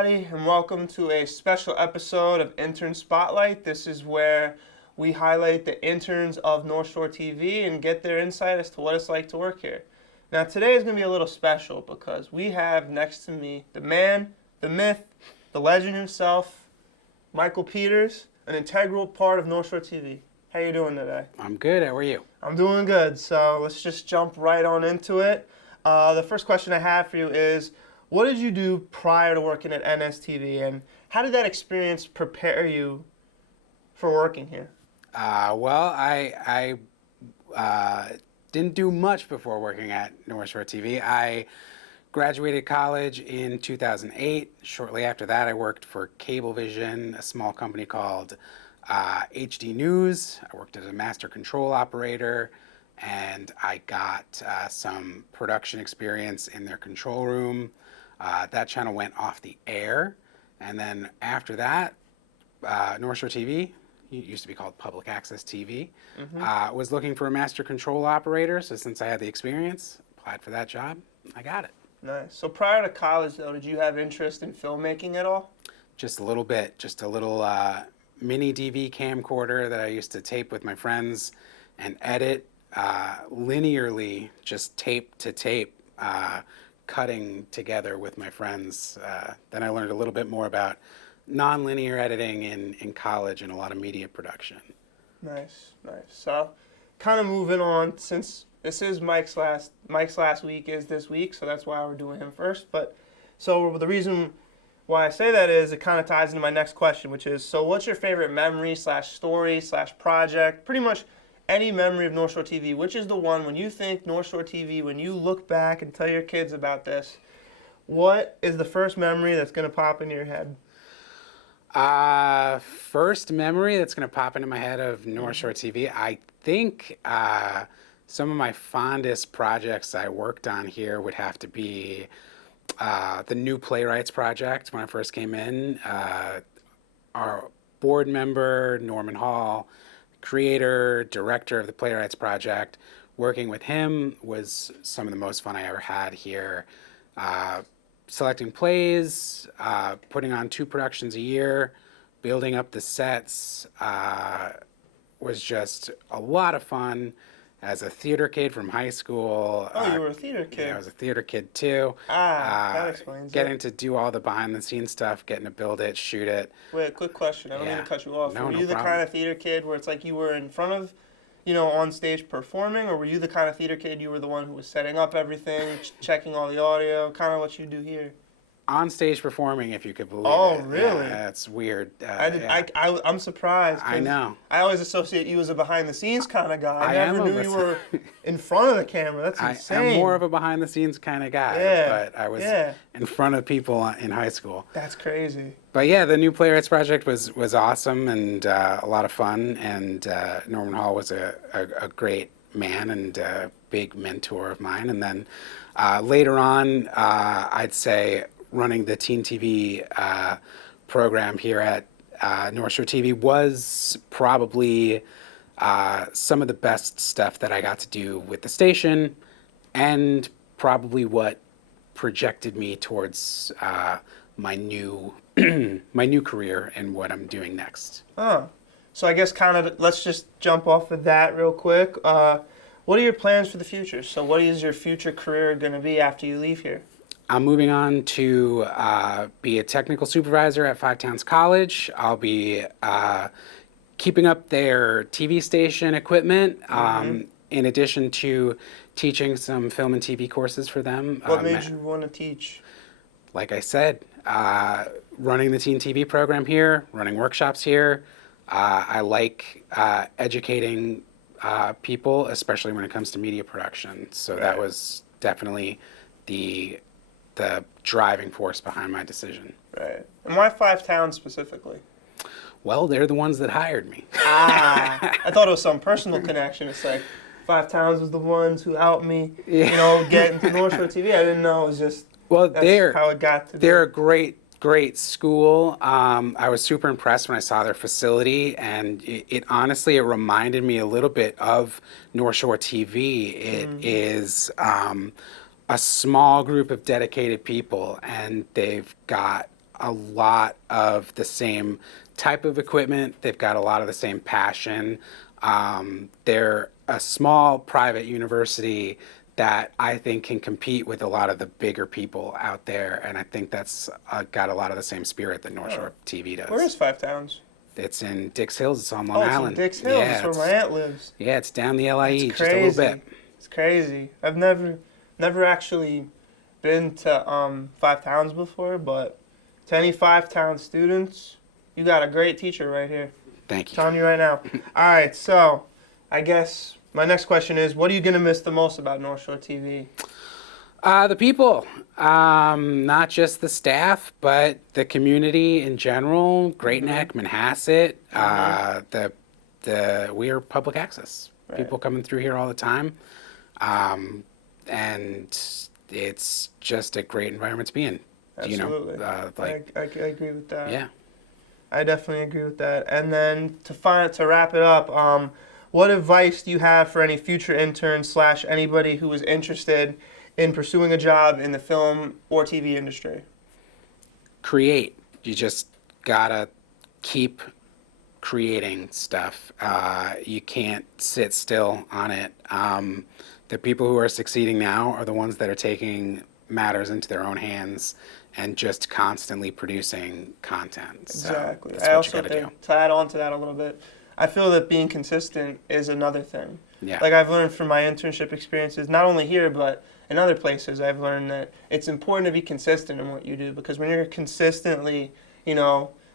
everybody, and welcome to a special episode of Intern Spotlight. This is where we highlight the interns of North Shore TV and get their insight as to what it's like to work here. Now, today is going to be a little special because we have next to me the man, the myth, the legend himself, Michael Peters, an integral part of North Shore TV. How you doing today? I'm good. How are you? I'm doing good, so let's just jump right on into it. The first question I have for you is, what did you do prior to working at NSTV, and how did that experience prepare you for working here? I didn't do much before working at North Shore TV. I graduated college in 2008. Shortly after that, I worked for Cablevision, a small company called HD News. I worked as a master control operator, and I got some production experience in their control room. That channel went off the air, and then after that, North Shore TV, it used to be called Public Access TV, was looking for a master control operator. So since I had the experience, applied for that job. I got it. Nice. So prior to college, though, did you have interest in filmmaking at all? Just a little bit. Just a little mini DV camcorder that I used to tape with my friends and edit linearly, just tape to tape, cutting together with my friends. Then I learned a little bit more about non-linear editing in college and a lot of media production. Nice. So, kind of moving on, since this is Mike's last week is this week, so that's why we're doing him first. But so the reason why I say that is it kind of ties into my next question, which is, so what's your favorite memory / story / project? Pretty much any memory of North Shore TV. Which is the one, when you think North Shore TV, when you look back and tell your kids about this, what is the first memory that's going to pop into your head? First memory that's going to pop into my head of North Shore TV, I think some of my fondest projects I worked on here would have to be the new Playwrights Project. When I first came in, our board member, Norman Hall, creator, director of the Playwrights Project, working with him was some of the most fun I ever had here. Selecting plays, putting on 2 productions a year, building up the sets was just a lot of fun. As a theater kid from high school. Oh, you were a theater kid. Yeah, I was a theater kid too. That explains getting it. To do all the behind the scenes stuff, getting to build it, shoot it. Wait, quick question. I don't mean to cut you off. No, were you no the problem. kind of theater kid where it's like you were in front of, on stage performing, or were you the kind of theater kid you were the one who was setting up everything, checking all the audio, kind of what you do here? On stage performing, if you could believe it. Oh, really? Yeah, that's weird. I'm surprised. I know. I always associate you as a behind-the-scenes kind of guy. I never knew you were in front of the camera. That's insane. I'm more of a behind-the-scenes kind of guy, but I was in front of people in high school. That's crazy. But yeah, the new Playwrights Project was awesome and a lot of fun, and Norman Hall was a great man and a big mentor of mine. And then later on, I'd say running the Teen TV program here at North Shore TV was probably some of the best stuff that I got to do with the station, and probably what projected me towards my new career and what I'm doing next. So I guess kind of let's just jump off of that real quick. What are your plans for the future? So what is your future career going to be after you leave here? I'm moving on to be a technical supervisor at Five Towns College. I'll be keeping up their TV station equipment, in addition to teaching some film and TV courses for them. What made you want to teach? Like I said, running the Teen TV program here, running workshops here. I like educating people, especially when it comes to media production. So that was definitely the driving force behind my decision. Right. And why Five Towns specifically? Well, they're the ones that hired me. I thought it was some personal connection. It's like Five Towns was the ones who helped me, get into North Shore TV. I didn't know it was just that's how it got to be. They're a great school. I was super impressed when I saw their facility, and it honestly, it reminded me a little bit of North Shore TV. It is a small group of dedicated people, and they've got a lot of the same type of equipment. They've got a lot of the same passion. They're a small private university that I think can compete with a lot of the bigger people out there, and I think that's got a lot of the same spirit that North Shore TV does. Where is Five Towns? It's in Dix Hills. It's on Long Oh, it's Island. in Dix Hills. Yeah, That's where it's, my aunt lives. yeah, it's down the LIE It's just a little crazy. bit. It's crazy. I've never actually been to Five Towns before, but to any Five Towns students, you got a great teacher right here. Thank you. Telling you right now. All right, so I guess my next question is, what are you gonna miss the most about North Shore TV? The people, not just the staff, but the community in general. Great Neck, Manhasset. We are public access. Right. People coming through here all the time, and it's just a great environment to be in. Absolutely. You know, like I agree with that. yeah. I definitely agree with that. And then to wrap it up, what advice do you have for any future interns / anybody who is interested in pursuing a job in the film or TV industry? Create. You just gotta keep creating stuff. You can't sit still on it. The people who are succeeding now are the ones that are taking matters into their own hands and just constantly producing content. Exactly. So that's I what you also gotta do. think, to add on to that a little bit, I feel that being consistent is another thing. Yeah. Like I've learned from my internship experiences, not only here, but in other places, I've learned that it's important to be consistent in what you do, because when you're consistently,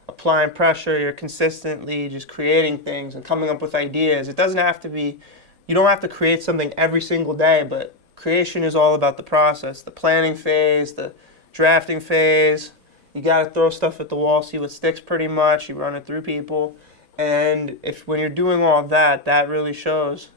applying pressure, you're consistently just creating things and coming up with ideas. It doesn't have to be, you don't have to create something every single day, but creation is all about the process, the planning phase, the drafting phase. You got to throw stuff at the wall, see what sticks pretty much. You run it through people. And when you're doing all of that, that really shows.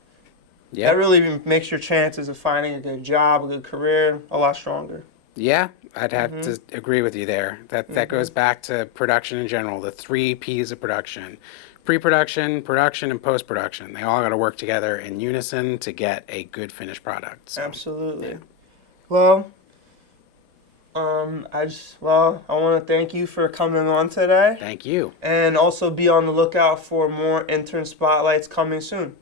Yeah. That really makes your chances of finding a good job, a good career, a lot stronger. Yeah, I'd have to agree with you there. That goes back to production in general, the 3 P's of production. Pre-production, production, and post-production. They all got to work together in unison to get a good finished product. So, Absolutely. yeah. Well, I want to thank you for coming on today, Thank you. and also be on the lookout for more intern spotlights coming soon.